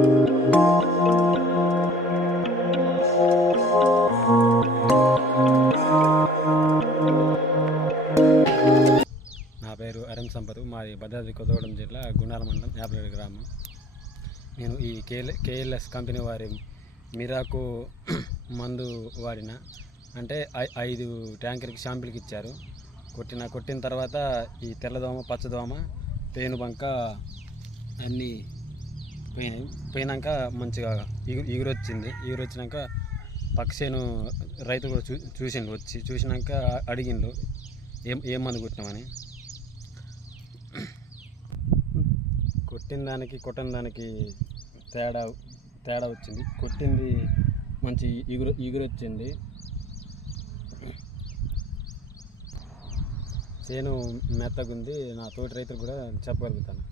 నా పేరు అరం సంపత్. మాది భద్రాద్రి కొత్తగూడెం జిల్లా గుండాల మండలం యాభై గ్రామం. నేను ఈ కేఎల్ కేఎల్ఎస్ కంపెనీ వారి మిరాకు మందు వాడిన. అంటే ఐ- ఐదు ట్యాంకర్కి షాంపిల్కి ఇచ్చారు. కొట్టిన కొట్టిన తర్వాత ఈ తెల్లదోమ పచ్చదోమ పేనుబంక అన్నీ పోయినాయి పోయినాక మంచిగా ఇగురు ఇగురు వచ్చింది ఇగురు వచ్చినాక పక్షేను రైతు కూడా చూ చూసిండు. వచ్చి చూసినాక అడిగిండు ఏం ఏం మందు కొట్టినామని కొట్టిన దానికి కొట్టిన దానికి తేడా తేడా వచ్చింది. కొట్టింది మంచి ఇగురు ఇగురు వచ్చింది చేను మెత్తగుంది. నా తోటి రైతులు కూడా చెప్పగలుగుతాను